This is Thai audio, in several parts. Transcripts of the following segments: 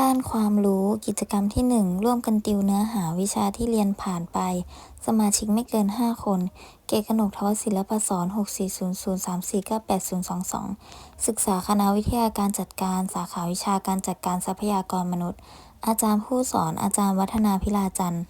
ด้านความรู้กิจกรรมที่ 1 ร่วมกันติวเนื้อหาวิชาที่เรียนผ่านไป สมาชิกไม่เกิน 5 คน เกกนกทวศิลปศร64003498022 ศึกษาคณะวิทยาการจัดการ สาขาวิชาการจัดการทรัพยากรมนุษย์ อาจารย์ผู้สอนอาจารย์วัฒนาพิลาจันทร์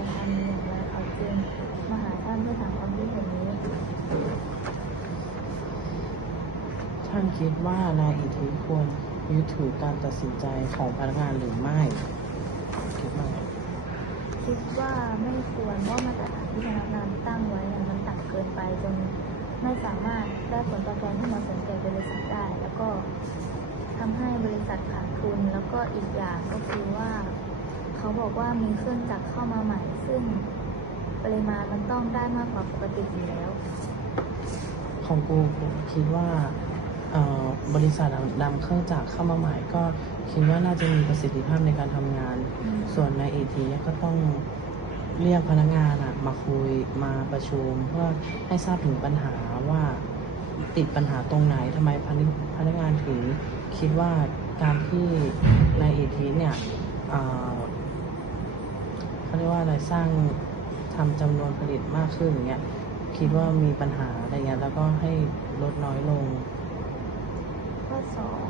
จะตัดสินใจทำอย่างไรเขาจึงมาหาท่านเพื่อถามความคิดเห็นนี้ ท่านคิดว่านายอิทธิควรยึดถือการตัดสินใจของพนักงานหรือไม่คิดว่าไงคิดว่าไม่ควรเพราะมาตรฐานที่พนักงานตั้งไว้เนี่ยมันต่ำเกินไปจนไม่สามารถได้ผลตอบแทนที่เหมาะสมแก่บริษัทได้ แล้วก็ทำให้บริษัทขาดทุน แล้วก็อีกอย่างก็คือว่า เขาบอกว่ามีเครื่องจักรเข้ามาใหม่ ซึ่งปริมาณมันต้องได้มากกว่าปกติอยู่แล้ว ของกูผมคิดว่าเอ่อบริษัทนำเครื่องจักรเข้ามาใหม่ก็คิดว่าน่าจะมีประสิทธิภาพในการทำงานส่วนในเอทีก็ต้องเรียกพนักงานอะมาคุยมาประชุม เพื่อให้ทราบถึงปัญหาว่าติดปัญหาตรงไหนทำไมพนักพนักงานถึงคิดว่าการที่ในเอทีเนี่ยเอ่อ เขาเรียกว่าอะไรสร้างทำจำนวนผลิตมากขึ้นอย่างเงี้ยคิดว่ามีปัญหาอะไรเงี้ยแล้วก็ให้ลดน้อยลง ข้อสอง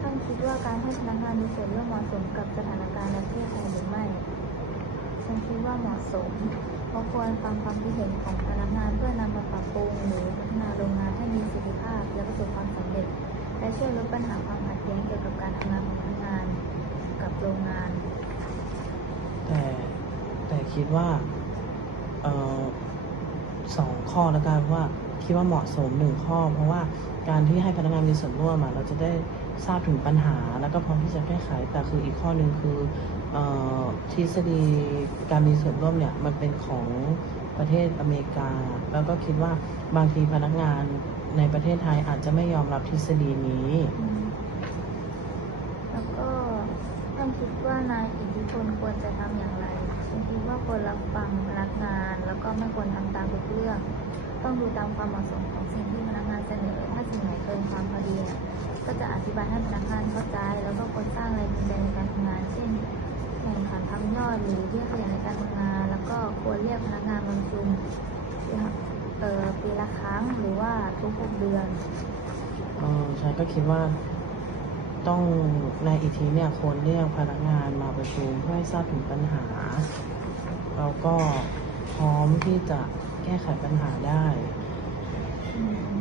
ท่านคิดว่าการให้พนักงานมีส่วนร่วมเหมาะสมกับสถานการณ์ในประเทศไทยหรือไม่ฉันคิดว่าเหมาะสมเพราะควรฟังความคิดเห็นของพนักงานเพื่อนำมาปรับปรุงหรือพัฒนาโรงงานให้มีประสิทธิภาพและประสบความสำเร็จ และช่วยลดปัญหาความขัดแย้งเกี่ยวกับการทำงานของพนักงานกับโรงงาน แต่แต่ คิดว่าออสองข้อแล้วกันว่าคิดว่าเหมาะสมหนึ่งข้อ เพราะว่าการที่ให้พนักงานมีส่วนร่วมเราจะได้ทราบถึงปัญหาแล้วก็พร้อมที่จะแก้ไข แต่คืออีกข้อหนึ่งคืออทฤษฎีการมีส่วนร่วมเนี่ยมันเป็นของประเทศอเมริกา แล้วก็คิดว่าบางทีพนักงานในประเทศไทยอาจจะไม่ยอมรับทฤษฎีนี้ แล้วก็ท่านคิดว่านายอิทธิพลควรจะทำอย่าง ไรฉันคิดว่าควรรับฟังพนักงาน แล้วก็ไม่ควรทำตามทุกเรื่อง ต้องดูตามความเหมาะสมของสิ่งที่พนักงานเสนอ ถ้าสิ่งไหนเกินความพอดีเนี่ยก็จะอธิบายให้พนักงานเข้าใจ แล้วก็ควรสร้างแรงจูงใจในการทำงาน เช่นแข่งขันทำยอดหรือเรียกขยันในการทำงาน แล้วก็ควรเรียกพนักงานมาประชุมเอ่อปีละครั้งหรือว่าทุกหกเดือนเออฉันก็คิดว่า ต้องในอีกทีเนี่ยควรเรียกพนักงานมาประชุมเพื่อให้ทราบถึงปัญหา แล้วก็พร้อมที่จะแก้ไขปัญหาได้ อืม